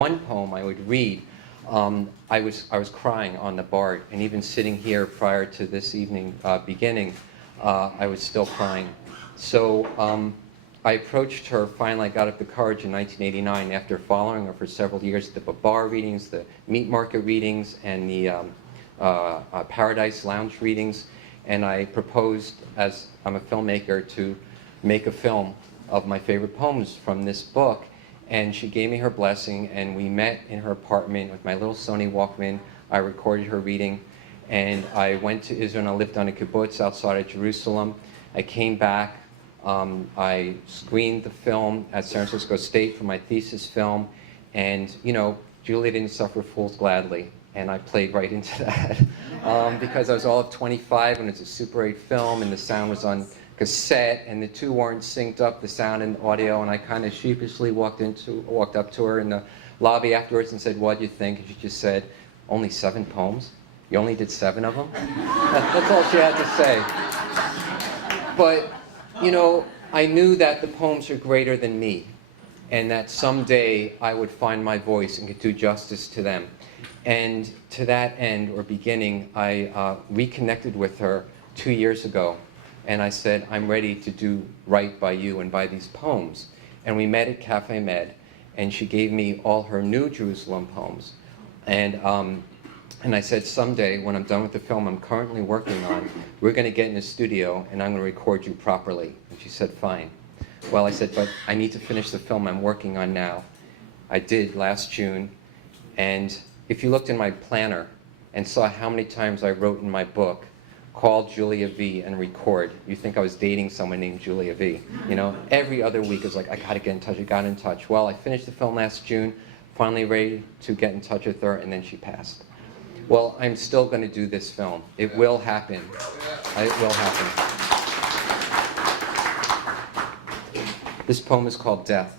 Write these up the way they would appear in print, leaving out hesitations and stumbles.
one poem I would read, I was crying on the BART, and even sitting here prior to this evening beginning, I was still crying. So I approached her. Finally, I got up the courage in 1989 after following her for several years at the bar readings, the meat market readings, and the Paradise Lounge readings. And I proposed, as I'm a filmmaker, to make a film of my favorite poems from this book. And she gave me her blessing, and we met in her apartment with my little Sony Walkman. I recorded her reading, and I went to Israel, and I lived on a kibbutz outside of Jerusalem. I came back. I screened the film at San Francisco State for my thesis film, and Julia didn't suffer fools gladly, and I played right into that because I was all of 25, and it's a Super 8 film, and the sound was on cassette, and the two weren't synced up, the sound and audio, and I kind of sheepishly walked up to her in the lobby afterwards and said, "What do you think?" And she just said, "Only 7 poems? You only did 7 of them?" That's all she had to say. But, I knew that the poems are greater than me, and that someday I would find my voice and could do justice to them. And to that end, or beginning, I reconnected with her 2 years ago. And I said, "I'm ready to do right by you and by these poems." And we met at Cafe Med, and she gave me all her New Jerusalem poems. And I said, "Someday, when I'm done with the film I'm currently working on, we're going to get in the studio, and I'm going to record you properly." And she said, "Fine." Well, I said, "But I need to finish the film I'm working on now." I did last June. And if you looked in my planner and saw how many times I wrote in my book, "Call Julia V and record," you think I was dating someone named Julia V. Every other week is like, I got to get in touch, I got in touch. Well, I finished the film last June, finally ready to get in touch with her, and then she passed. Well, I'm still going to do this film. It will happen. It will happen. This poem is called Death.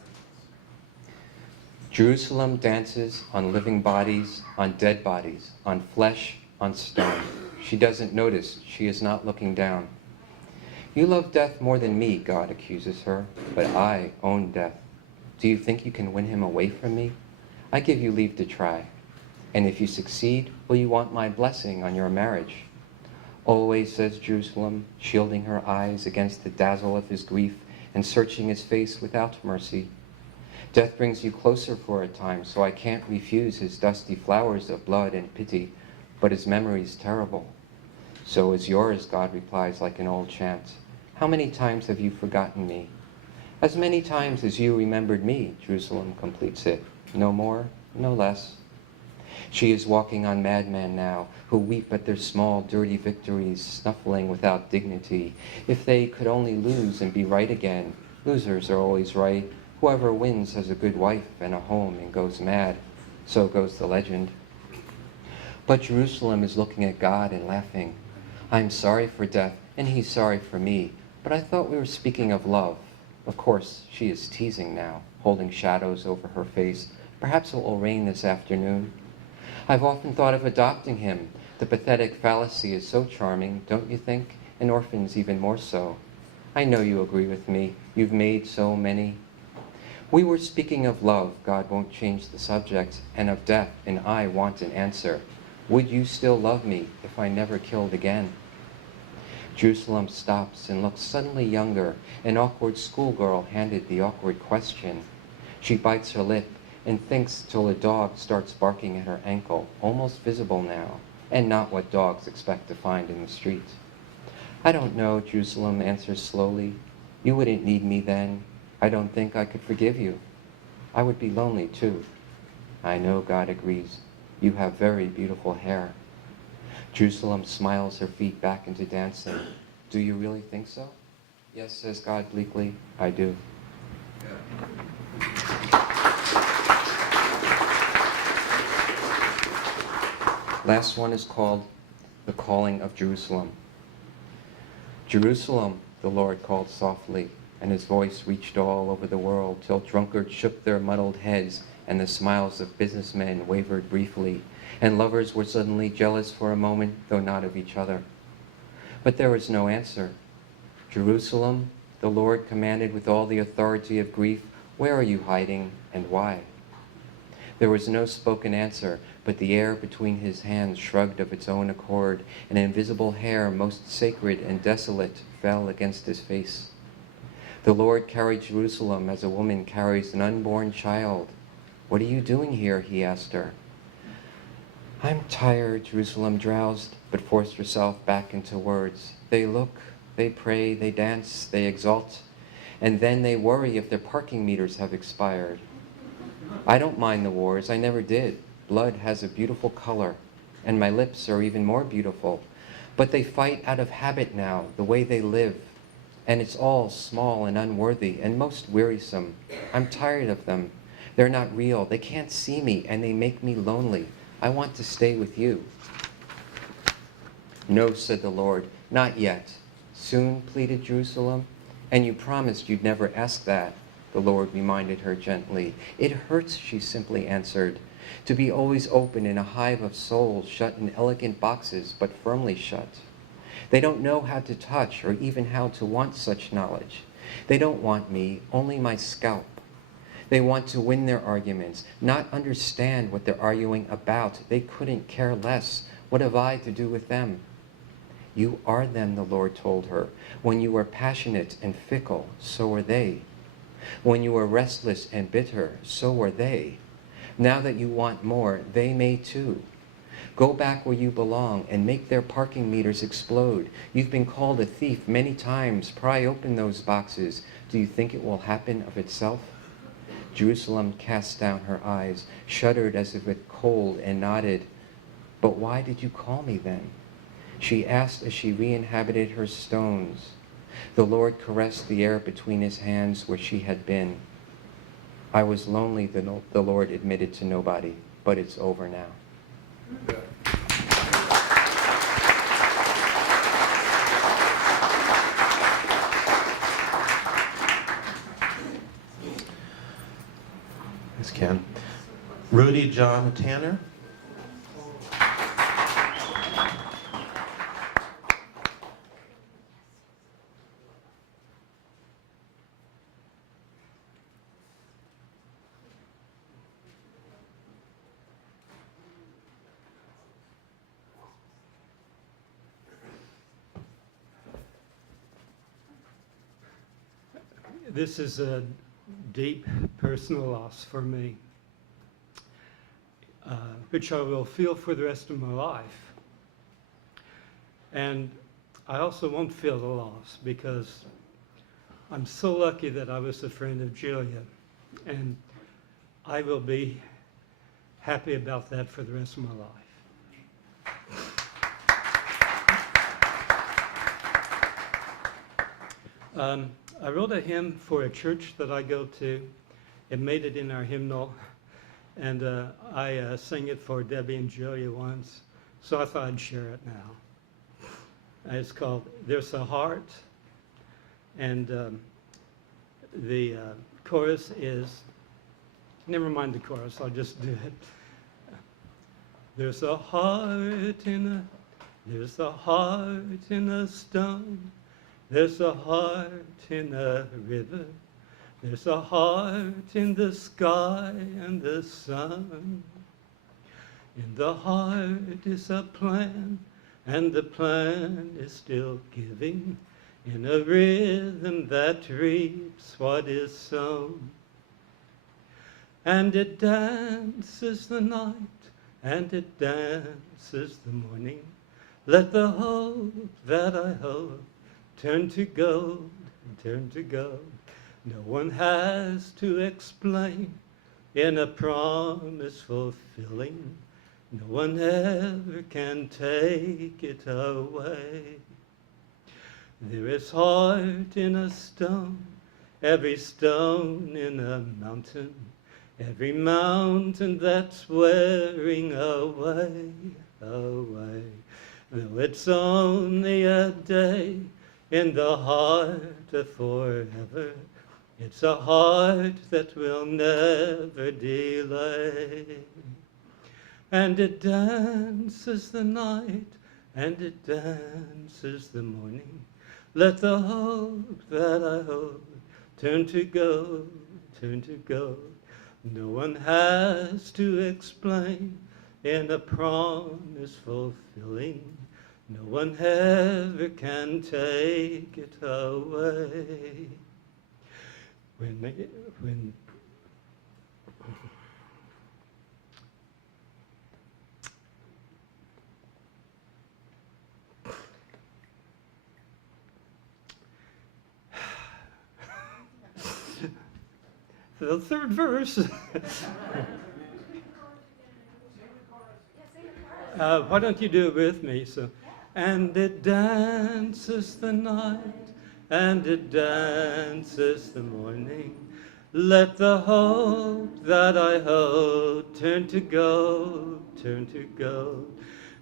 Jerusalem dances on living bodies, on dead bodies, on flesh, on stone. She doesn't notice. She is not looking down. "You love death more than me," God accuses her, "but I own death. Do you think you can win him away from me? I give you leave to try. And if you succeed, will you want my blessing on your marriage?" "Always," says Jerusalem, shielding her eyes against the dazzle of his grief and searching his face without mercy. "Death brings you closer for a time, so I can't refuse his dusty flowers of blood and pity, but his memory's terrible." "So is yours," God replies like an old chant. "How many times have you forgotten me?" "As many times as you remembered me," Jerusalem completes it. "No more, no less." She is walking on madmen now, who weep at their small, dirty victories, snuffling without dignity. If they could only lose and be right again. Losers are always right. Whoever wins has a good wife and a home and goes mad. So goes the legend. But Jerusalem is looking at God and laughing. "I'm sorry for death, and he's sorry for me, but I thought we were speaking of love." Of course, she is teasing now, holding shadows over her face. "Perhaps it will rain this afternoon." "I've often thought of adopting him. The pathetic fallacy is so charming, don't you think? And orphans even more so." "I know you agree with me. You've made so many." "We were speaking of love," God won't change the subject, "and of death, and I want an answer. Would you still love me if I never killed again?" Jerusalem stops and looks suddenly younger. An awkward schoolgirl handed the awkward question. She bites her lip and thinks till a dog starts barking at her ankle, almost visible now, and not what dogs expect to find in the street. "I don't know," Jerusalem answers slowly. "You wouldn't need me then. I don't think I could forgive you. I would be lonely too." "I know," God agrees. "You have very beautiful hair." Jerusalem smiles her feet back into dancing. "Do you really think so?" "Yes," says God bleakly, "I do." Last one is called The Calling of Jerusalem. "Jerusalem," the Lord called softly, and his voice reached all over the world till drunkards shook their muddled heads and the smiles of businessmen wavered briefly, and lovers were suddenly jealous for a moment, though not of each other. But there was no answer. "Jerusalem," the Lord commanded with all the authority of grief, "where are you hiding, and why?" There was no spoken answer, but the air between his hands shrugged of its own accord, and an invisible hair, most sacred and desolate, fell against his face. The Lord carried Jerusalem as a woman carries an unborn child. "What are you doing here?" he asked her. "I'm tired," Jerusalem drowsed, but forced herself back into words. "They look, they pray, they dance, they exalt, and then they worry if their parking meters have expired. I don't mind the wars, I never did. Blood has a beautiful color, and my lips are even more beautiful. But they fight out of habit now, the way they live, and it's all small and unworthy and most wearisome. I'm tired of them. They're not real, they can't see me, and they make me lonely. I want to stay with you." "No," said the Lord, "not yet." "Soon," pleaded Jerusalem. "And you promised you'd never ask that," the Lord reminded her gently. "It hurts," she simply answered, "to be always open in a hive of souls, shut in elegant boxes, but firmly shut. They don't know how to touch or even how to want such knowledge. They don't want me, only my scalp. They want to win their arguments, not understand what they're arguing about. They couldn't care less. What have I to do with them?" "You are them," the Lord told her. "When you are passionate and fickle, so are they. When you are restless and bitter, so are they. Now that you want more, they may too. Go back where you belong and make their parking meters explode. You've been called a thief many times. Pry open those boxes. Do you think it will happen of itself?" Jerusalem cast down her eyes, shuddered as if with cold, and nodded. "But why did you call me then?" she asked as she re-inhabited her stones. The Lord caressed the air between his hands where she had been. "I was lonely," the Lord admitted to nobody, "but it's over now." Thanks, Ken. Rudy John Tanner. This is a deep personal loss for me, which I will feel for the rest of my life. And I also won't feel the loss because I'm so lucky that I was a friend of Julia, and I will be happy about that for the rest of my life. I wrote a hymn for a church that I go to. It made it in our hymnal, and I sang it for Debbie and Julia once, so I thought I'd share it now. It's called "There's a Heart," and the chorus is, never mind the chorus, I'll just do it. There's a heart in a stone. There's a heart in a river. There's a heart in the sky and the sun. In the heart is a plan, and the plan is still giving in a rhythm that reaps what is sown. And it dances the night, and it dances the morning. Let the hope that I hope turn to gold, turn to gold. No one has to explain in a promise fulfilling. No one ever can take it away. There is heart in a stone, every stone in a mountain, every mountain that's wearing away, away. Though it's only a day, in the heart of forever, it's a heart that will never delay. And it dances the night, and it dances the morning. Let the hope that I hold turn to gold, turn to gold. No one has to explain in a promise fulfilling. No one ever can take it away. When the third verse. Why don't you do it with me? So, and it dances the night, and it dances the morning. Let the hope that I hold turn to gold, turn to gold.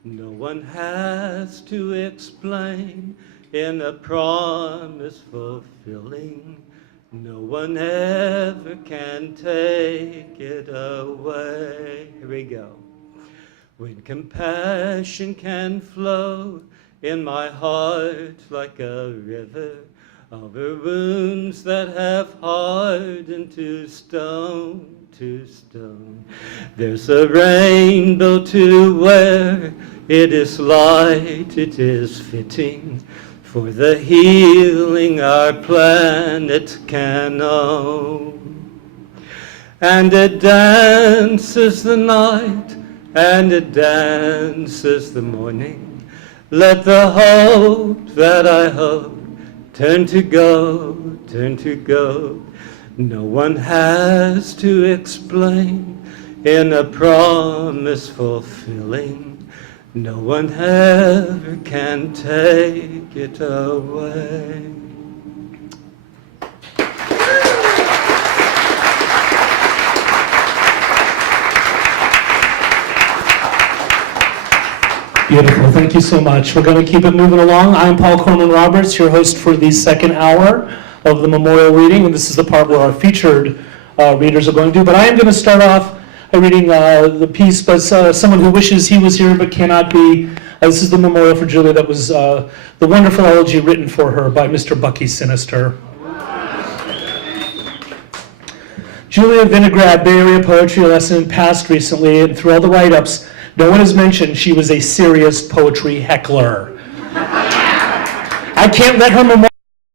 No one has to explain in a promise fulfilling. No one ever can take it away. Here we go. When compassion can flow in my heart like a river over wounds that have hardened to stone, to stone. There's a rainbow to where it is light, it is fitting for the healing our planet can know. And it dances the night, and it dances the morning. Let the hope that I hope turn to gold, turn to gold. No one has to explain in a promise fulfilling. No one ever can take it away. Beautiful. Thank you so much. We're going to keep it moving along. I'm Paul Corman Roberts, your host for the second hour of the memorial reading, and this is the part where our featured readers are going to do. But I am going to start off by reading the piece by someone who wishes he was here but cannot be. This is the memorial for Julia that was the wonderful elegy written for her by Mr. Bucky Sinister. Julia Vinograd, Bay Area poetry lesson passed recently, and through all the write-ups, no one has mentioned she was a serious poetry heckler. I can't let her memorial